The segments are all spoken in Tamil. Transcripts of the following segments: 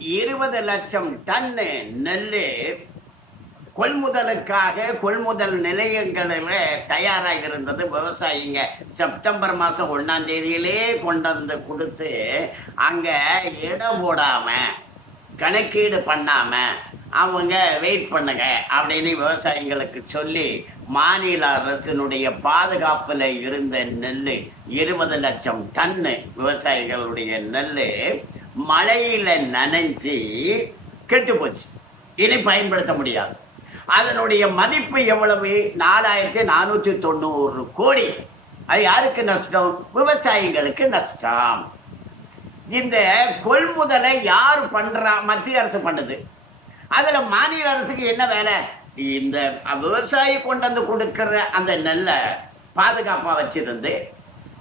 இருபது லட்சம் டன்னு நெல் கொள்முதலுக்காக கொள்முதல் நிலையங்களில் தயாராக இருந்தது. விவசாயிங்க செப்டம்பர் மாதம் ஒன்றாம் தேதியிலே கொண்டு வந்து கொடுத்து அங்கே இடம் போடாமல் கணக்கீடு பண்ணாமல் அவங்க வெயிட் பண்ணுங்க அப்படின்னு விவசாயிகளுக்கு சொல்லி மாநில அரசினுடைய பாதுகாப்பில் இருந்த நெல் இருபது லட்சம் டன்னு விவசாயிகளுடைய நெல் மழையில் நனைஞ்சி கெட்டு போச்சு. இனி பயன்படுத்த முடியாது. அதனுடைய மதிப்பு எவ்வளவு? நாலாயிரத்தி நானூற்றி தொண்ணூறு கோடி. அது யாருக்கு நஷ்டம்? விவசாயிகளுக்கு நஷ்டம். இந்த கொள்முதலை யார் பண்ணுறா மத்திய அரசு பண்ணுது. அதில் மாநில அரசுக்கு என்ன வேலை? இந்த விவசாயி கொண்டு வந்து கொடுக்குற அந்த நெல்லை பாதுகாப்பாக வச்சுருந்து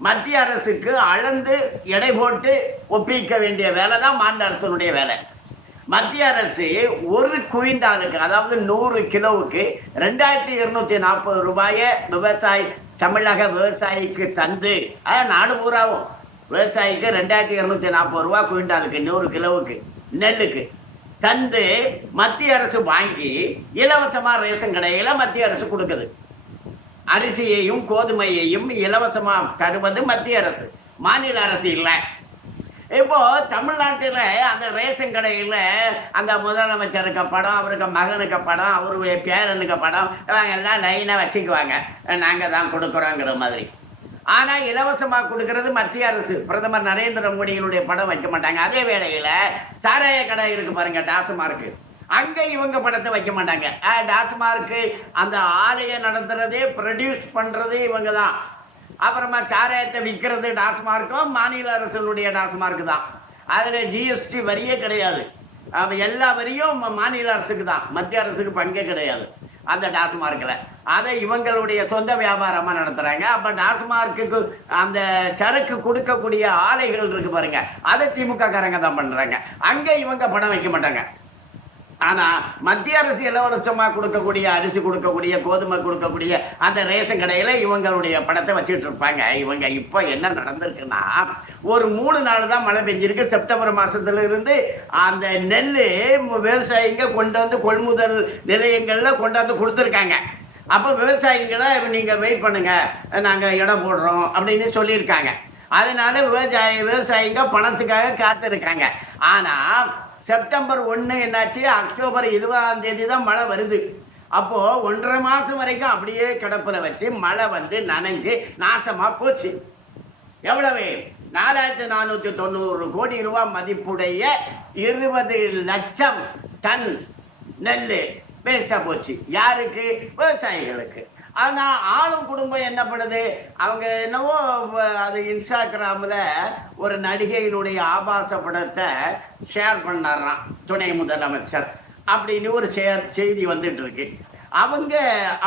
மத்திய அரசுக்கு அளந்து எடை போட்டு ஒப்பிக்க வேண்டிய வேலை தான் மாநில அரசனுடைய வேலை. மத்திய அரசு ஒரு குவிண்டாலுக்கு அதாவது நூறு கிலோவுக்கு ரெண்டாயிரத்தி இருநூத்தி நாற்பது ரூபாயை விவசாயி தமிழக விவசாயிக்கு தந்து அதான் நாடு பூராவும் விவசாயிக்கு ரெண்டாயிரத்தி இரநூத்தி நாற்பது ரூபா குவிண்டாலுக்கு நூறு கிலோவுக்கு நெல்லுக்கு தந்து மத்திய அரசு வாங்கி இலவசமாக ரேஷன் கடையில் மத்திய அரசு கொடுக்குது. அரிசியையும் கோதுமையையும் இலவசமாக தருவது மத்திய அரசு. மாநில அரசு இல்லை. இப்போ தமிழ்நாட்டில் அந்த ரேஷன் கடையில் அந்த முதலமைச்சருக்கு படம் அவருக்கு மகனுக்கு படம் அவருடைய பேரனுக்கு படம் இவங்க எல்லாம் லைனாக வச்சுக்குவாங்க. நாங்கள் தான் கொடுக்குறோங்கிற மாதிரி. ஆனால் இலவசமாக கொடுக்கறது மத்திய அரசு. பிரதமர் நரேந்திர மோடியினுடைய படம் வைக்க மாட்டாங்க. அதே வேளையில் சாராய கடை இருக்கு பாருங்க இருக்குது அங்கே இவங்க படத்தை வைக்க மாட்டாங்க. டாஸ்மார்க்கு அந்த ஆலையை நடத்துகிறதே ப்ரொடியூஸ் பண்ணுறது இவங்க தான் அப்புறமா சாராயத்தை விற்கிறது டாஸ்மார்க்கும் மாநில அரசுடைய டாஸ்மார்க்கு தான். அதில் ஜிஎஸ்டி வரியே கிடையாது. எல்லா வரியும் ம- மாநில அரசுக்கு தான். மத்திய அரசுக்கு பங்கே கிடையாது அந்த டாஸ்மார்க்கில். அதை இவங்களுடைய சொந்த வியாபாரமாக நடத்துகிறாங்க அப்போ டாஸ்மார்க்குக்கு அந்த சரக்கு கொடுக்கக்கூடிய ஆலைகள் இருக்குது பாருங்கள் அதை திமுக காரங்க தான் பண்ணுறாங்க அங்கே இவங்க பணம் வைக்க மாட்டாங்க. ஆனால் மத்திய அரசு இலவசமாக கொடுக்கக்கூடிய அரிசி கொடுக்கக்கூடிய கோதுமை கொடுக்கக்கூடிய அந்த ரேஷன் கடையில் இவங்களுடைய படத்தை வச்சுட்டு இருப்பாங்க. இவங்க இப்போ என்ன நடந்திருக்குன்னா ஒரு மூணு நாள் தான் மழை பெஞ்சிருக்கு. செப்டம்பர் மாதத்துலேருந்து அந்த நெல் விவசாயிங்க கொண்டு வந்து கொள்முதல் நிலையங்களில் கொண்டு வந்து கொடுத்துருக்காங்க. அப்போ விவசாயிங்களை நீங்கள் வெயிட் பண்ணுங்கள் நாங்கள் இடம் போடுறோம் அப்படின்னு சொல்லியிருக்காங்க. அதனால விவசாயி விவசாயிங்க பணத்துக்காக காத்திருக்காங்க. ஆனால் செப்டம்பர் ஒன்று என்னாச்சு? அக்டோபர் இருபதாம் தேதி தான் மழை வருது. அப்போது ஒன்றரை மாதம் வரைக்கும் அப்படியே கிடப்பில் வச்சு மழை வந்து நனைஞ்சு நாசமாக போச்சு. எவ்வளவு? நாலாயிரத்தி நானூற்றி தொண்ணூறு கோடி ரூபா மதிப்புடைய இருபது லட்சம் டன் நெல் வேஸ்டாக போச்சு. யாருக்கு? விவசாயிகளுக்கு. ஆனால் ஆளும் குடும்பம் என்ன பண்ணுது அவங்க என்னவோ அது இன்ஸ்டாகிராமில் ஒரு நடிகையினுடைய ஆபாச படத்தை ஷேர் பண்ணாராம் துணை முதலமைச்சர். அப்படின்னு ஒரு ஷேர் செய்தி வந்துட்டு இருக்கு அவங்க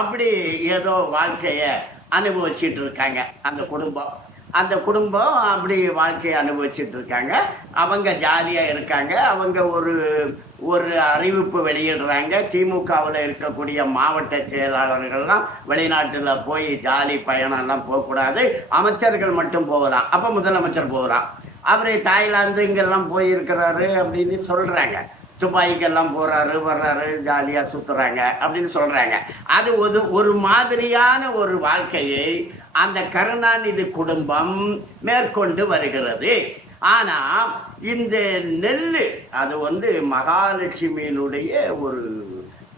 அப்படி ஏதோ வாழ்க்கையை அனுபவிச்சிட்டு இருக்காங்க அந்த குடும்பம். அந்த குடும்பம் அப்படி வாழ்க்கையை அனுபவிச்சுட்டு இருக்காங்க. அவங்க ஜாலியாக இருக்காங்க. அவங்க ஒரு ஒரு அறிவிப்பு வெளியிடுறாங்க. திமுகவில் இருக்கக்கூடிய மாவட்ட செயலாளர்கள்லாம் வெளிநாட்டில் போய் ஜாலி பயணம்லாம் போகக்கூடாது. அமைச்சர்கள் மட்டும் போகலாம் அப்போ முதலமைச்சர் போகலாம் அவர் தாய்லாந்து இங்கெல்லாம் போயிருக்கிறாரு அப்படின்னு சொல்கிறாங்க துபாய்க்கெல்லாம் போகிறாரு வர்றாரு ஜாலியாக சுற்றுறாங்க அப்படின்னு சொல்கிறாங்க அது ஒரு ஒரு மாதிரியான ஒரு வாழ்க்கையை அந்த கருணாநிதி குடும்பம் மேற்கொண்டு வருகிறது. ஆனால் இந்த நெல் அது வந்து மகாலட்சுமியினுடைய ஒரு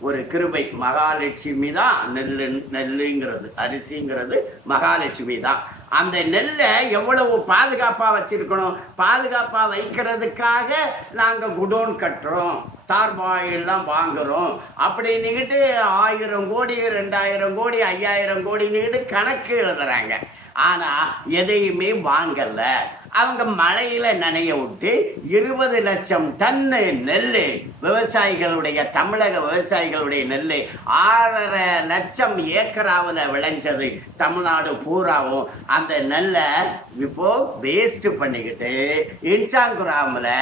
ஒரு கிருபை. மகாலட்சுமி தான் நெல் நெல்லுங்கிறது அரிசிங்கிறது மகாலட்சுமி தான் அந்த நெல்லை எவ்வளவு பாதுகாப்பாக வச்சுருக்கணும்? பாதுகாப்பாக வைக்கிறதுக்காக நாங்கள் குடோன் கட்டுறோம். தார்பாயெல்லாம் வாங்குறோம். அப்படின்னுக்கிட்டு ஆயிரம் கோடி ரெண்டாயிரம் கோடி ஐயாயிரம் கோடின்னுக்கிட்டு கணக்கு எழுதுகிறாங்க ஆனால் எதையுமே வாங்கலை. அவங்க மழையில் நனைய விட்டு இருபது லட்சம் டன்னு நெல் விவசாயிகளுடைய தமிழக விவசாயிகளுடைய நெல் ஆறரை லட்சம் ஏக்கராவில் விளைஞ்சது. தமிழ்நாடு பூராவும் அந்த நெல்லை இப்போ வேஸ்ட் பண்ணிக்கிட்டு இன்ஸ்டாகிராமில்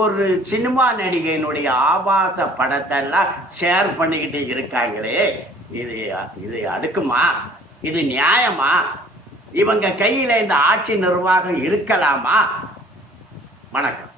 ஒரு சினிமா நடிகையினுடைய ஆபாச படத்தை எல்லாம் ஷேர் பண்ணிக்கிட்டு இருக்காங்களே. இது இது அடுக்குமா? இது நியாயமா? இவங்க கையில் இந்த ஆட்சி நிர்வாகம் இருக்கலாமா? வணக்கம்.